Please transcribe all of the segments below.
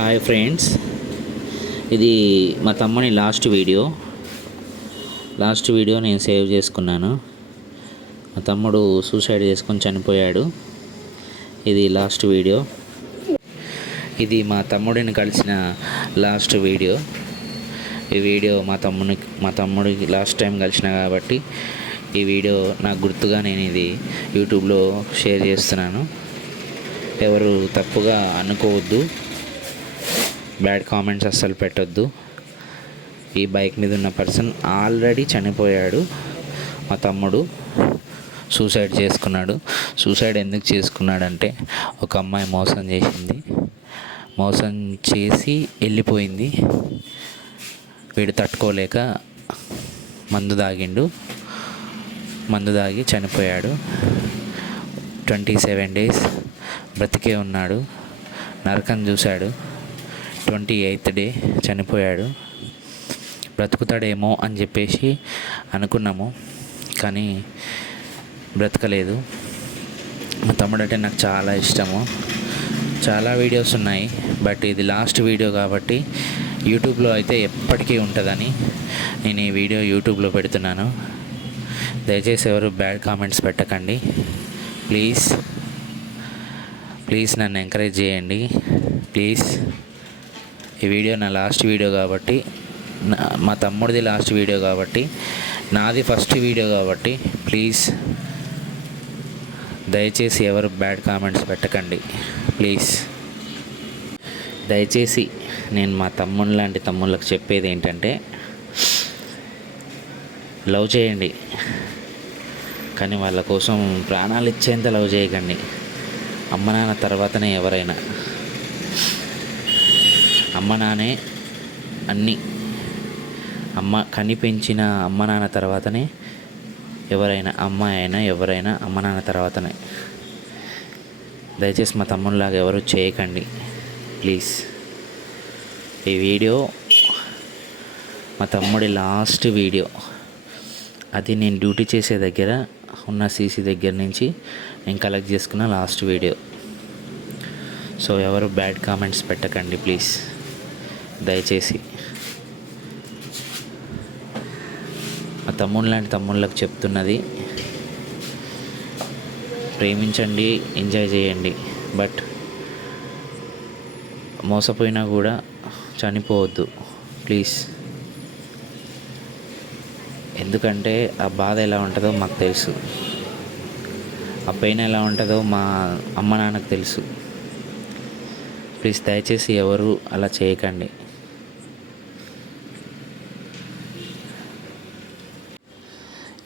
Hi friends, ఇది మా తమ్ముని లాస్ట్ వీడియో నేను సేవ్ చేసుకున్నాను. మా తమ్ముడు సూసైడ్ చేసుకొని చనిపోయాడు. ఇది లాస్ట్ వీడియో. ఇది మా తమ్ముడిని కలిసిన లాస్ట్ వీడియో. ఈ వీడియో మా తమ్ముడికి లాస్ట్ టైం కలిసిన కాబట్టి ఈ వీడియో నాకు గుర్తుగా నేను ఇది యూట్యూబ్లో షేర్ చేస్తున్నాను. ఎవరు తప్పుగా అనుకోవద్దు, బ్యాడ్ కామెంట్స్ అస్సలు పెట్టొద్దు. ఈ బైక్ మీద ఉన్న పర్సన్ ఆల్రెడీ చనిపోయాడు. మా తమ్ముడు సూసైడ్ చేసుకున్నాడు. సూసైడ్ ఎందుకు చేసుకున్నాడంటే ఒక అమ్మాయి మోసం చేసి వెళ్ళిపోయింది. వీడు తట్టుకోలేక మందు తాగి చనిపోయాడు. 27 days బ్రతికే ఉన్నాడు. నరకం చూశాడు. 28th day చనిపోయాడు. బ్రతుకుతాడేమో అని చెప్పేసి అనుకున్నాము, కానీ బ్రతకలేదు. మా తమ్ముడు అంటే నాకు చాలా ఇష్టము. చాలా వీడియోస్ ఉన్నాయి, బట్ ఇది లాస్ట్ వీడియో కాబట్టి యూట్యూబ్లో అయితే ఎప్పటికీ ఉంటుందని నేను ఈ వీడియో యూట్యూబ్లో పెడుతున్నాను. దయచేసి ఎవరు బ్యాడ్ కామెంట్స్ పెట్టకండి. ప్లీజ్ నన్ను ఎంకరేజ్ చేయండి. ప్లీజ్, ఈ వీడియో నా లాస్ట్ వీడియో కాబట్టి, మా తమ్ముడిది లాస్ట్ వీడియో కాబట్టి, నాది ఫస్ట్ వీడియో కాబట్టి ప్లీజ్ దయచేసి ఎవరు బ్యాడ్ కామెంట్స్ పెట్టకండి. ప్లీజ్ దయచేసి నేను మా తమ్ముడు లాంటి తమ్ముళ్ళకి చెప్పేది ఏంటంటే, లవ్ చేయండి, కానీ వాళ్ళ కోసం ప్రాణాలు ఇచ్చేంత లవ్ చేయకండి. అమ్మ నాన్న తర్వాతనే ఎవరైనా. అమ్మ నాన్నే అన్నీ. కనిపెంచిన అమ్మ నాన్న తర్వాతనే ఎవరైనా, అమ్మాయి అయినా ఎవరైనా అమ్మ నాన్న తర్వాతనే. దయచేసి మా తమ్ముళ్ళలాగా ఎవరు చేయకండి ప్లీజ్. ఈ వీడియో మా తమ్ముడి లాస్ట్ వీడియో. అది నేను డ్యూటీ చేసే దగ్గర ఉన్న సీసీ దగ్గర నుంచి నేను కలెక్ట్ చేసుకున్న లాస్ట్ వీడియో. సో ఎవరు బ్యాడ్ కామెంట్స్ పెట్టకండి ప్లీజ్, దయచేసి. మా తమ్ముడు లాంటి తమ్ముళ్ళకి చెప్తున్నది, ప్రేమించండి, ఎంజాయ్ చేయండి, బట్ మోసపోయినా కూడా చనిపోవద్దు ప్లీజ్. ఎందుకంటే ఆ బాధ ఎలా ఉంటుందో మాకు తెలుసు, ఆ పెయిన్ ఎలా ఉంటుందో మా అమ్మ నాన్నకు తెలుసు. ప్లీజ్ దయచేసి ఎవరు అలా చేయకండి.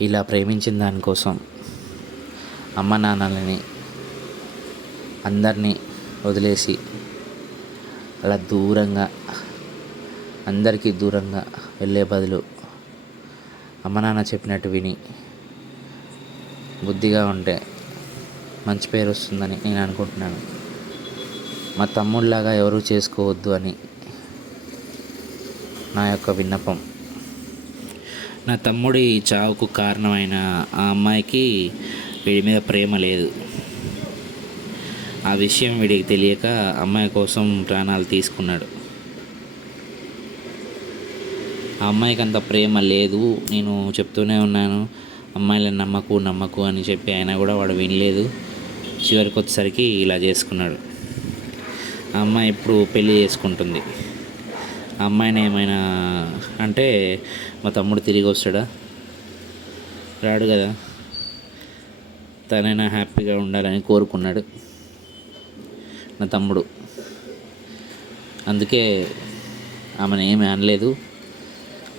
ఇలా ప్రేమించిన దానికోసం అమ్మ నాన్నలని అందరినీ వదిలేసి అలా దూరంగా, అందరికీ దూరంగా వెళ్ళే బదులు అమ్మ నాన్న చెప్పినట్టు విని బుద్ధిగా ఉంటే మంచి పేరు వస్తుందని నేను అనుకుంటున్నాను. మా తమ్ముళ్ళలాగా ఎవరూ చేసుకోవద్దు అని నా యొక్క విన్నపం. నా తమ్ముడి చావుకు కారణమైన ఆ అమ్మాయికి వీడి మీద ప్రేమ లేదు. ఆ విషయం వీడికి తెలియక అమ్మాయి కోసం ప్రాణాలు తీసుకున్నాడు. ఆ అమ్మాయికి అంత ప్రేమ లేదు. నేను చెప్తూనే ఉన్నాను, అమ్మాయిలను నమ్మకు అని చెప్పి, అయినా కూడా వాడు వినలేదు. చివరికి వచ్చేసరికి ఇలా చేసుకున్నాడు. ఆ అమ్మాయి ఇప్పుడు పెళ్ళి చేసుకుంటుంది. ఆ అమ్మాయిని ఏమైనా అంటే మా తమ్ముడు తిరిగి వస్తాడా? రాడు కదా. తనైనా హ్యాపీగా ఉండాలని కోరుకున్నాడు నా తమ్ముడు. అందుకే ఆమెను ఏమీ అనలేదు.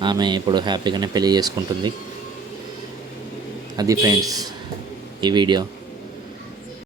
ఆమె ఇప్పుడు హ్యాపీగానే పెళ్లి చేసుకుంటుంది. అది ఫ్రెండ్స్ ఈ వీడియో.